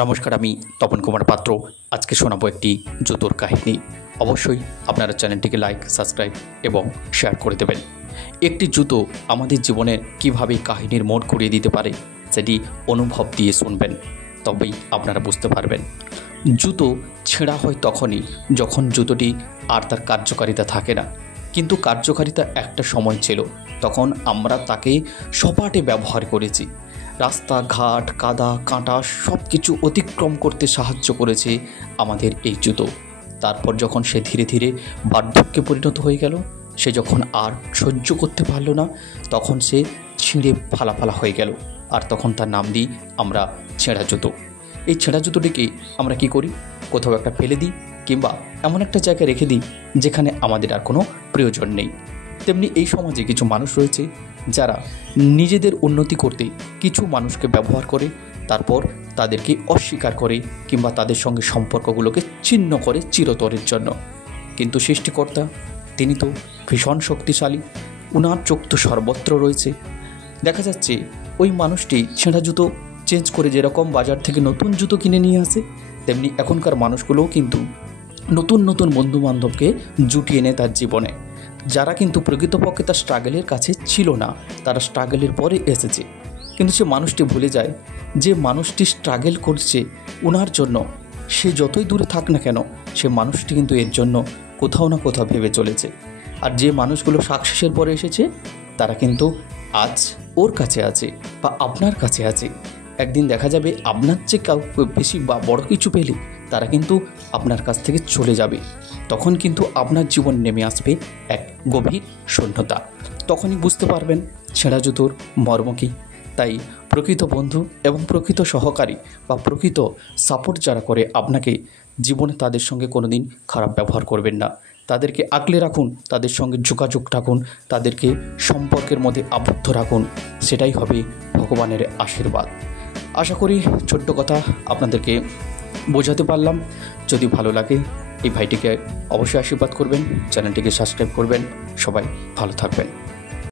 নমস্কার, আমি তপন কুমার পাত্র। আজকে শোনাবো একটি জুতোর কাহিনী। অবশ্যই আপনারা চ্যানেলটিকে লাইক, সাবস্ক্রাইব এবং শেয়ার করে দেবেন। একটি জুতো আমাদের জীবনের কীভাবে কাহিনীর মোড় ঘুরিয়ে দিতে পারে সেটি অনুভব দিয়ে শুনবেন, তবেই আপনারা বুঝতে পারবেন। জুতো ছেঁড়া হয় তখনই যখন জুতোটি আর তার কার্যকারিতা থাকে না, কিন্তু কার্যকারিতা একটা সময় ছিল, তখন আমরা তাকে সপাটে ব্যবহার করেছি। রাস্তাঘাট, কাদা, কাঁটা সব কিছু অতিক্রম করতে সাহায্য করেছে আমাদের এই জুতো। তারপর যখন সে ধীরে ধীরে বার্ধক্যে পরিণত হয়ে গেল, সে যখন আর সহ্য করতে পারল না, তখন সে ছিঁড়ে ফালা হয়ে গেল। আর তখন তার নাম দিই আমরা ছেঁড়া জুতো। এই ছেঁড়া জুতোটিকে আমরা কি করি? কোথাও একটা ফেলে দিই, কিংবা এমন একটা জায়গায় রেখে দিই যেখানে আমাদের আর কোনো প্রয়োজন নেই। তেমনি এই সমাজে কিছু মানুষ রয়েছে যারা নিজেদের উন্নতি করতে কিছু মানুষকে ব্যবহার করে, তারপর তাদেরকে অস্বীকার করে কিংবা তাদের সঙ্গে সম্পর্কগুলোকে ছিন্ন করে চিরতরের জন্য। কিন্তু সৃষ্টিকর্তা তিনি তো ভীষণ শক্তিশালী, উনার চোখ তো সর্বত্র রয়েছে। দেখা যাচ্ছে ওই মানুষটি ছেঁড়া জুতো চেঞ্জ করে যেরকম বাজার থেকে নতুন জুতো কিনে নিয়ে আসে, তেমনি এখনকার মানুষগুলোও কিন্তু নতুন নতুন বন্ধুবান্ধবকে জুটিয়ে নেয় তার জীবনে, যারা কিন্তু প্রকৃতপক্ষে তার স্ট্রাগলের কাছে ছিল না, তারা স্ট্রাগলের পরে এসেছে। কিন্তু সে মানুষটি ভুলে যায় যে মানুষটি স্ট্রাগল করছে ওনার জন্য, সে যতই দূরে থাক না কেন, সে মানুষটি কিন্তু এর জন্য কোথাও না কোথাও ভেবে চলেছে। আর যে মানুষগুলো সাকসেসের পরে এসেছে, তারা কিন্তু আজ ওর কাছে আছে বা আপনার কাছে আছে। একদিন দেখা যাবে আপনার চেয়ে কাউ বেশি বা বড় কিছু পেলে তারা কিন্তু আপনার কাছ থেকে চলে যাবে। তখন কিন্তু আপনার জীবন নেমে আসবে এক গভীর শূন্যতা। তখনই বুঝতে পারবেন ছেঁড়া জুতোর মর্ম কী। তাই প্রকৃত বন্ধু এবং প্রকৃত সহকারী বা প্রকৃত সাপোর্ট যারা করে আপনাকে জীবনে, তাদের সঙ্গে কোনো দিন খারাপ ব্যবহার করবেন না। তাদেরকে আগলে রাখুন, তাদের সঙ্গে যোগাযোগ রাখুন, তাদেরকে সম্পর্কের মধ্যে আবদ্ধ রাখুন। সেটাই হবে ভগবানের আশীর্বাদ। আশা করি ছোট্ট কথা আপনাদেরকে বোঝাতে পারলাম। যদি ভালো লাগে এই ভাইটিকে অবশ্যই আশীর্বাদ করবেন, চ্যানেলটিকে সাবস্ক্রাইব করবেন। সবাই ভালো থাকবেন।